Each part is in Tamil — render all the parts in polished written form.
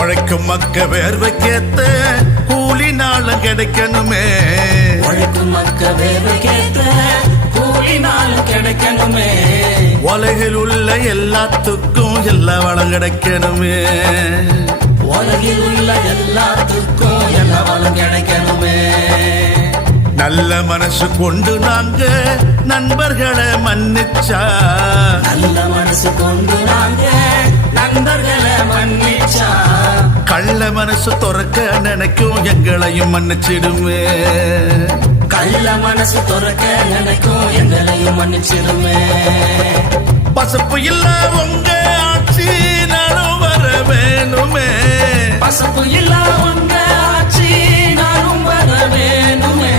உழைக்கும் மக்க வேர்வைக்கேத்த கூலி நாளும் கிடைக்கணுமே. உழைக்கும் மக்க வேர்வைக்கேத்த கூலி நாளும் கிடைக்கணுமே. உலகில் உள்ள எல்லாத்துக்கும் எல்லா வளம் கிடைக்கணுமே. உலகில் உள்ள எல்லாத்துக்கும் எல்லா வளம் கிடைக்கணுமே. நல்ல மனசு கொண்டு நாங்க நண்பர்களை மன்னிச்சா, நல்ல மனசு கொண்டு நாங்க நண்பர்களை மன்னிச்சா, கள்ள மனசு துறக்க நினைக்கும் எங்களையும் மன்னிச்சிடுமே. கள்ள மனசு துறக்க நினைக்கும் எங்களையும் மன்னிச்சிடுமே. பசப்பு இல்ல உங்க ஆட்சி நானும் வர வேணுமே. பசப்பு இல்ல உங்க ஆட்சி நானும் வர வேணுமே.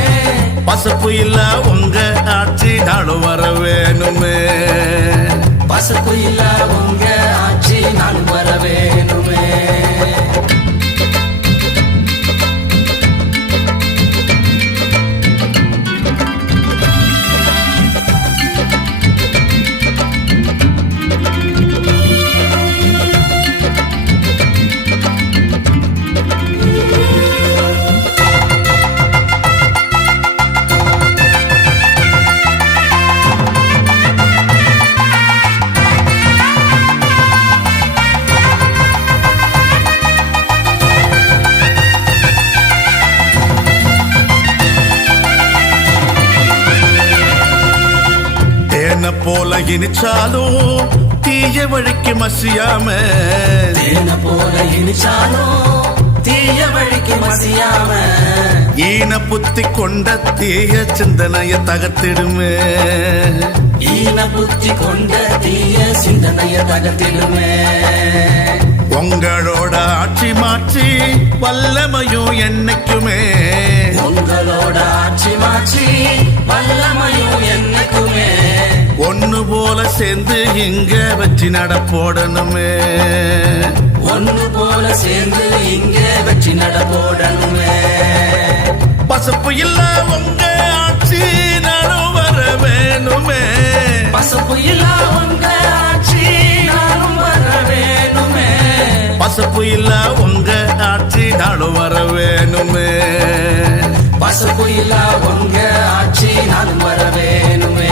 பசப்பு இல்ல உங்க ஆட்சி நானும் வர வேணுமே. பசப்பு இல்ல உங்க ஆட்சி நானும் வர வேணுமே. போல இனிச்சாலும் தீய வழிக்கு மசியாம, தேன போல இனிச்சாலும் தீய வழிக்கு மசியாம, ஈன புத்தி கொண்ட தீய சிந்தனைய தகர்த்திடுமே. ஈன புத்தி கொண்ட தீய சிந்தனைய தகர்த்திடுமே. உங்களோட ஆட்சி மாற்றி வல்லமையும் என்னைக்குமே. உங்களோட ஆட்சி மாற்றி வல்லமையும் என்னைக்குமே. ஒண்ணு போல சேர்ந்து இங்க வச்சு நடப்போடணுமே. ஒண்ணு போல சேர்ந்து இங்க வச்சு நடப்போடணுமே. பசப்பு இல்ல உங்க ஆட்சி நானும் வர வேணுமே. பசப்பு இல்ல உங்க ஆட்சி நானும் வர வேணுமே. பசப்பு இல்ல உங்க ஆட்சி நானும் வர வேணுமே. பசப்பு இல்ல உங்க ஆட்சி நானும் வர வேணுமே.